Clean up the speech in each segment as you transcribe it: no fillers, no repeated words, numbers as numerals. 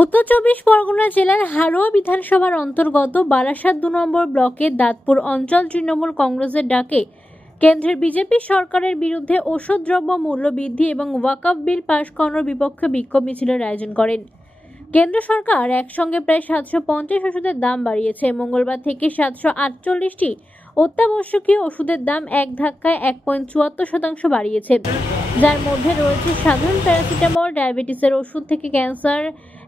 উত্তর ২৪ পরগনা জেলার হারোয়া বিধানসভার অন্তর্গত বারাসাত ২ নম্বর ব্লকের দাঁতপুর অঞ্চল তৃণমূল কংগ্রেসের ডাকে কেন্দ্রের বিজেপি সরকারের বিরুদ্ধে ওষুধ দ্রব্য মূল্য বৃদ্ধি এবং ওয়াকফ বিল পাশ করানোর বিপক্ষে বিক্ষোভ মিছিলের আয়োজন করেন। কেন্দ্র সরকার একসঙ্গে প্রায় ৭৫০ ওষুধের দাম বাড়িয়েছে। মঙ্গলবার থেকে ৭৪৮টি অত্যাবশ্যকীয় ওষুধের দাম এক ধাক্কায় ১.৭৪% বাড়িয়েছে, যার মধ্যে রয়েছে সাধারণ প্যারাসিটামল, ডায়াবেটিসের ওষুধ থেকে ক্যান্সার,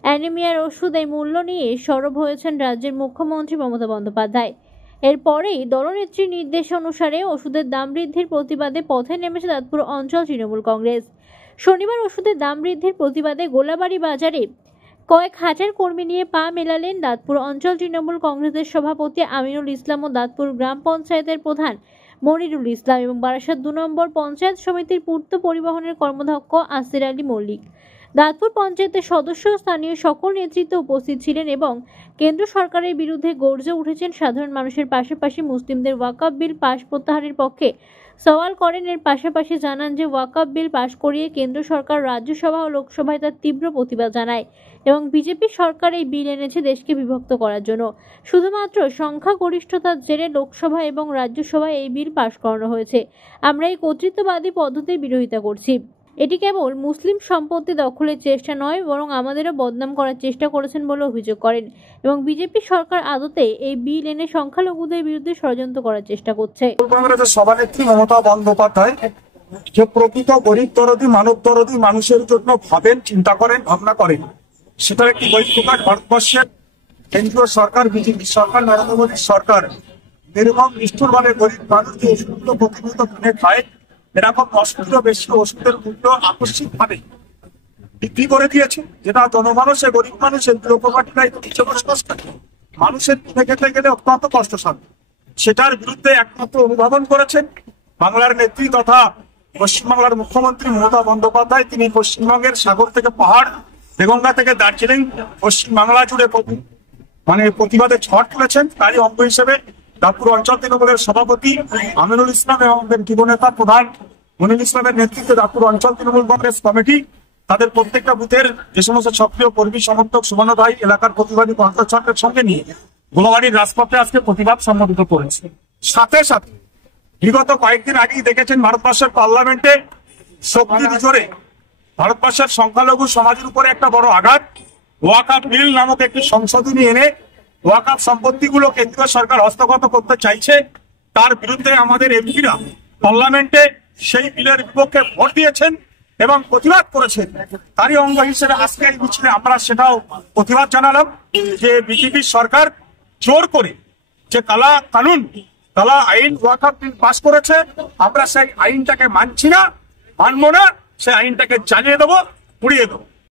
অ্যানিমিয়ার ওষুধ। এই মূল্য নিয়ে সরব হয়েছেন রাজ্যের মুখ্যমন্ত্রী মমতা বন্দ্যোপাধ্যায়। এরপরেই দলনেত্রীর নির্দেশ অনুসারে ওষুধের দাম বৃদ্ধির প্রতিবাদে পথে নেমেছে দাঁতপুর অঞ্চল তৃণমূল কংগ্রেস। শনিবার ওষুধের দাম বৃদ্ধির প্রতিবাদে গোলাবাড়ি বাজারে কয়েক হাজার কর্মী নিয়ে পা মেলালেন দাঁতপুর অঞ্চল তৃণমূল কংগ্রেসের সভাপতি আমিনুল ইসলাম ও দাঁতপুর গ্রাম পঞ্চায়েতের প্রধান মনিরুল ইসলাম এবং বারাসাত ২ নম্বর পঞ্চায়েত সমিতির পূর্ত পরিবহনের কর্মাধ্যক্ষ আসির আলী মল্লিক। দাঁতপুর পঞ্চায়েতের সদস্য স্থানীয় সকল নেতৃত্ব উপস্থিত ছিলেন এবং কেন্দ্র সরকারের বিরুদ্ধে গর্জে উঠেছেন। সাধারণ মানুষের পাশাপাশি মুসলিমদের ওয়াকফ বিল পাশ প্রত্যাহারের পক্ষে সওয়াল করেন। এর পাশাপাশি জানান যে ওয়াকফ বিল পাশ করিয়ে কেন্দ্র সরকার রাজ্যসভা ও লোকসভায় তার তীব্র প্রতিবাদ জানায় এবং বিজেপি সরকার এই বিল এনেছে দেশকে বিভক্ত করার জন্য। শুধুমাত্র সংখ্যাগরিষ্ঠতার জেরে লোকসভা এবং রাজ্যসভায় এই বিল পাশ করানো হয়েছে। আমরা এই কর্তৃত্ববাদী পদ্ধতির বিরোধিতা করছি। এটি কেবল মুসলিম সম্পত্তি দখলের চেষ্টা নয়, বরং আমাদেরও বদনাম করার চেষ্টা করেছেন বলে অভিযোগ করেন এবং বিজেপি সরকার আদতে এই বিল এনে সংখ্যালঘুদের বিরুদ্ধে ষড়যন্ত্র করার চেষ্টা করছে। কংগ্রেসের সভানেত্রী মমতা বন্দ্যোপাধ্যায় যে প্রকৃত গরিব দরদি, মানব দরদি মানুষের জন্য ভাবেন, চিন্তা করেন, ভাবনা করেন, সেটার একটি বহিঃপ্রকাশ ভারতবর্ষের কেন্দ্রীয় সরকার, বিজেপি সরকার, নরেন্দ্র মোদী সরকার নির্মম নিষ্ঠুরভাবে গরিব মানুষকে ওষুধ প্রতিনিয়ত কিনে খায়। এরকম ১০ বেশি ওষুধের মূল্য আকস্মিকভাবে বৃদ্ধি করে দিয়েছে, যেটা জনমানুষের, গরিব মানুষের, মানুষের কিনে খেতে গেলে অত্যন্ত কষ্টসাধ্য। সেটার বিরুদ্ধে একমাত্র অনুধাবন করেছেন বাংলার নেত্রী তথা পশ্চিমবাংলার মুখ্যমন্ত্রী মমতা বন্দ্যোপাধ্যায়। তিনি পশ্চিমবঙ্গের সাগর থেকে পাহাড়, দেগঙ্গা থেকে দার্জিলিং, পশ্চিমবাংলা জুড়ে প্রতিবাদে ঝড় তুলেছেন। তারই অঙ্গ হিসেবে দাঁতপুর অঞ্চল তৃণমূলের সভাপতি আমিনুল ইসলাম এবং যুব নেতা প্রধান মনিরুল ইসলামের নেতৃত্বে দাঁতপুর অঞ্চল তৃণমূল কংগ্রেস কমিটি তাদের প্রত্যেকটা বুথের যে সমস্ত সক্রিয় কর্মী সমর্থক সুবর্ণভাই এলাকার প্রতিবাদী কণ্ঠস্বরের সঙ্গে নিয়ে গোলাবাড়ির রাজপথে আজকে প্রতিবাদ সংগঠিত করেছে। সাথে সাথে বিগত কয়েকদিন আগেই দেখেছেন ভারতবর্ষের পার্লামেন্টে শক্তির জোরে ভারতবর্ষের সংখ্যালঘু সমাজের উপরে একটা বড় আঘাত। ওয়াকফ বিল নামক একটি সংশোধনী এনে ওয়াকফ সম্পত্তিগুলো কেন্দ্রীয় সরকার হস্তগত করতে চাইছে। তার বিরুদ্ধে আমাদের এমপিরা পার্লামেন্টে সেই বিলের বিপক্ষে ভোট দিয়েছেন এবং প্রতিবাদ করেছেন। তারই অঙ্গ হিসেবে আজকে এই মিছিলে আমরা সেটাও প্রতিবাদ জানালাম যে বিজেপি সরকার জোর করে যে কালা আইন ওয়াকফ বিল পাশ করেছে, আমরা সেই আইনটাকে মানছি না, মানবো না, সেই আইনটাকে জ্বালিয়ে দেবো, পুড়িয়ে দেবো।